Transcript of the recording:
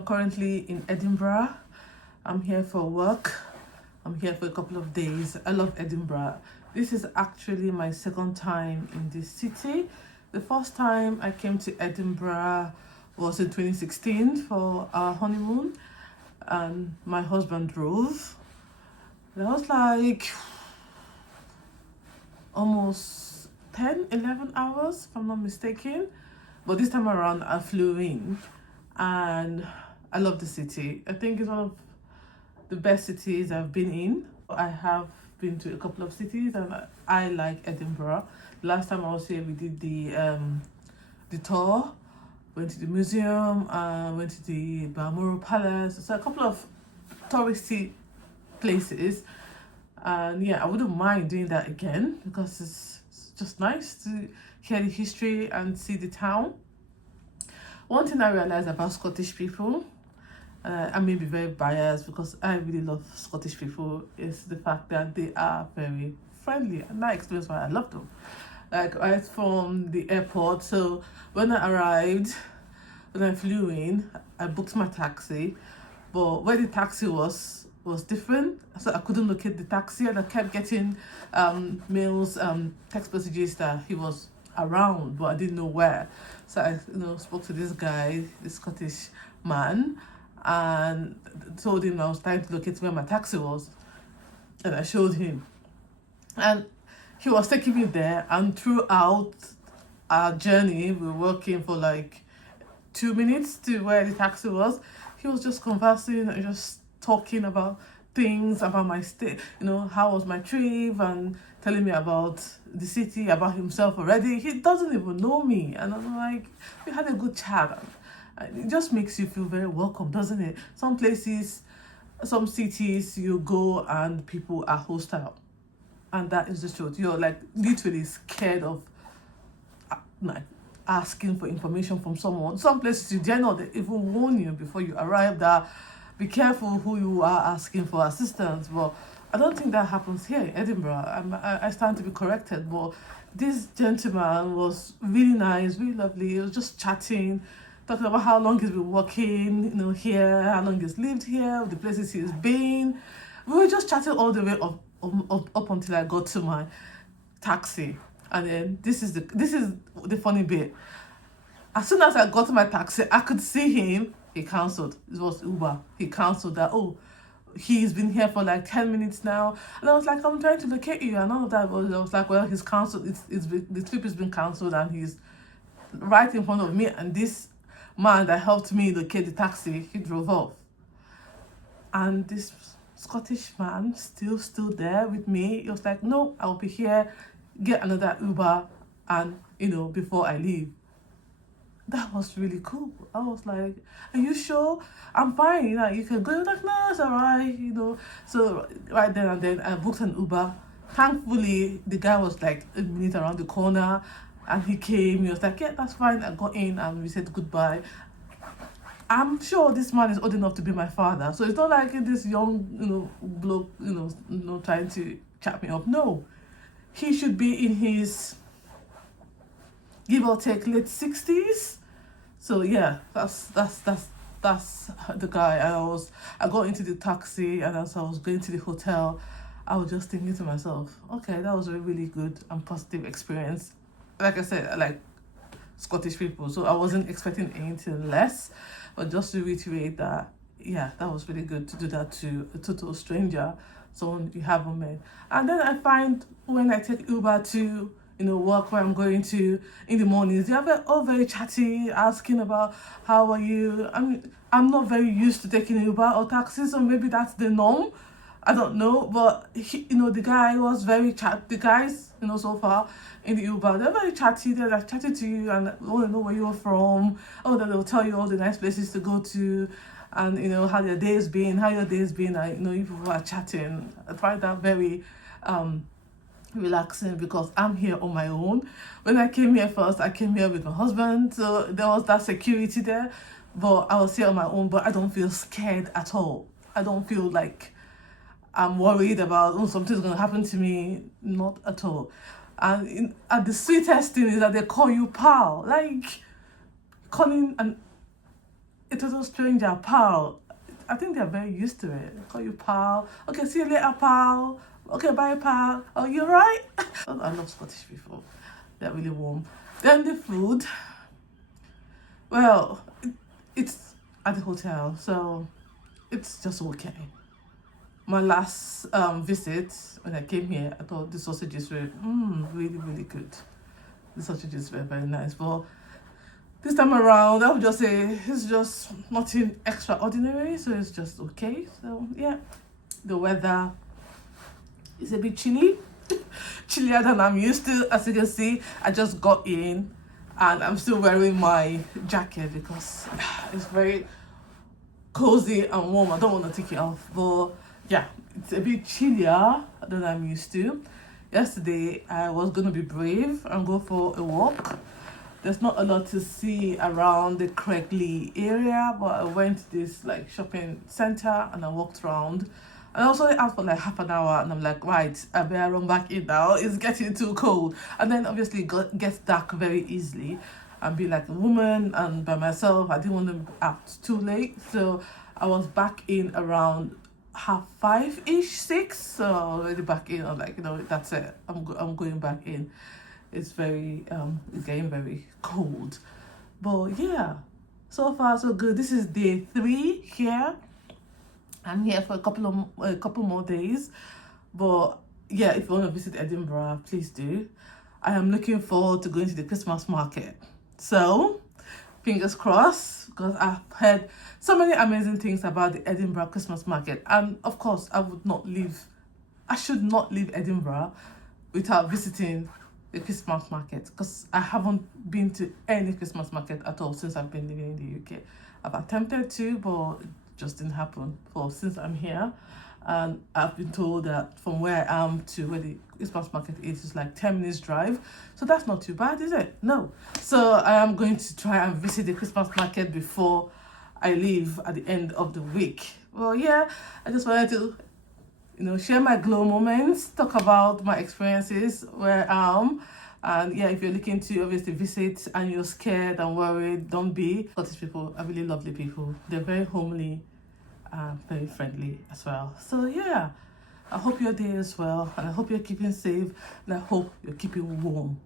I'm currently in Edinburgh. I'm here for work. I'm here for a couple of days. I love Edinburgh. This is actually my second time in this city. The first time I came to Edinburgh was in 2016 for our honeymoon, and my husband drove. That was like almost 10-11 hours, if I'm not mistaken. But this time around, I flew in, and I love the city. I think it's one of the best cities I've been in. I have been to a couple of cities, and I like Edinburgh. Last time I was here, we did the tour, went to the museum, went to the Balmoral Palace. So a couple of touristy places, and yeah, I wouldn't mind doing that again because it's just nice to hear the history and see the town. One thing I realized about Scottish people, I may be very biased because I really love Scottish people, is the fact that they are very friendly, and that explains why I love them. Like right from the airport, so when I flew in, I booked my taxi, but where the taxi was different, so I couldn't locate the taxi, and I kept getting mails, text messages that he was around, but I didn't know where. So I spoke to this guy, this Scottish man, and told him I was trying to locate where my taxi was, and I showed him, and he was taking me there. And throughout our journey, we were walking for like 2 minutes to where the taxi was. He was just conversing and just talking about things, about my stay, how was my trip, and telling me about the city, about himself already. He doesn't even know me, and I'm like, we had a good chat. It just makes you feel very welcome, doesn't it? Some places, some cities, you go and people are hostile, and that is the truth. You're like literally scared of like asking for information from someone. Some places you dare not, they even warn you before you arrive that be careful who you are asking for assistance. But I don't think that happens here in Edinburgh. I stand to be corrected, but this gentleman was really nice, really lovely. He was just chatting, talking about how long he's been working, here, how long he's lived here, the places he's been. We were just chatting all the way up until I got to my taxi. And then this is the funny bit. As soon as I got to my taxi, I could see him. He cancelled. It was Uber. He cancelled that. Oh, he's been here for like 10 minutes now. And I was like, I'm trying to locate you. And all of that I was like, well, he's cancelled. The trip has been cancelled, and he's right in front of me. And this man that helped me locate the taxi, he drove off. And this Scottish man still stood there with me. He was like, no, I'll be here. Get another Uber, and before I leave. That was really cool. I was like, are you sure? I'm fine. You can go. He was like, no, it's all right. So right then and then I booked an Uber. Thankfully, the guy was like a minute around the corner, and he came. He was like, yeah, that's fine. I got in and we said goodbye. I'm sure this man is old enough to be my father. So it's not like this young, bloke, trying to chat me up. No. He should be in his, give or take, late 60s. So yeah, that's the guy. I got into the taxi, and as I was going to the hotel, I was just thinking to myself, okay, that was a really good and positive experience. Like I said, I like Scottish people, so I wasn't expecting anything less. But just to reiterate that, yeah, that was really good to do that to a total stranger, someone you haven't met. And then I find when I take Uber to work where I'm going to in the mornings, they are all very chatty, asking about how are you. I mean, I'm not very used to taking Uber or taxi, so maybe that's the norm. I don't know, but the guy was very the guys, so far in the Uber, they're very chatty. They're like chatting to you and want to know where you're from. Oh, then they'll tell you all the nice places to go to, and how your day's been, and you people are chatting. I find that very relaxing because I'm here on my own. When I came here first, I came here with my husband, so there was that security there, but I was here on my own. But I don't feel scared at all. I don't feel like I'm worried about something's gonna happen to me. Not at all. And the sweetest thing is that they call you pal, like calling a total stranger, pal. I think they're very used to it. They call you pal. Okay, see you later, pal. Okay, bye, pal. Oh, you right? I love Scottish people. They're really warm. Then the food. Well, it's at the hotel, so it's just okay. My last visit, when I came here, I thought the sausages were really, really good. The sausages were very nice. But this time around, I would just say it's just nothing extraordinary, so it's just okay. So yeah, the weather is a bit chilly, chillier than I'm used to. As you can see, I just got in and I'm still wearing my jacket because it's very cozy and warm. I don't want to take it off, but yeah, it's a bit chillier than I'm used to. Yesterday, I was going to be brave and go for a walk. There's not a lot to see around the Craigley area, but I went to this like shopping center and I walked around. And I was only out for like half an hour, and I'm like, right, I better run back in now. It's getting too cold. And then obviously it gets dark very easily. And be like a woman and by myself, I didn't want to be out too late. So I was back in around 5:30-ish, 6. So already back in. I'm like, that's it. I'm going back in. It's it's getting very cold. But yeah, so far so good. This is day 3 here. I'm here for a couple more days. But yeah, if you want to visit Edinburgh, please do. I am looking forward to going to the Christmas market. So, fingers crossed, because I've heard so many amazing things about the Edinburgh Christmas Market. And of course, I should not leave Edinburgh without visiting the Christmas market, because I haven't been to any Christmas market at all since I've been living in the UK. I've attempted to, but it just didn't happen since I'm here. And I've been told that from where I am to where the Christmas market is like 10 minutes drive. So that's not too bad, is it? No. So I am going to try and visit the Christmas market before I leave at the end of the week. Well, yeah, I just wanted to, share my glow moments, talk about my experiences where I am. And yeah, if you're looking to obviously visit and you're scared and worried, don't be. Scottish people are really lovely people. They're very homely. Very friendly as well. So yeah, I hope you're there as well, and I hope you're keeping safe, and I hope you're keeping warm.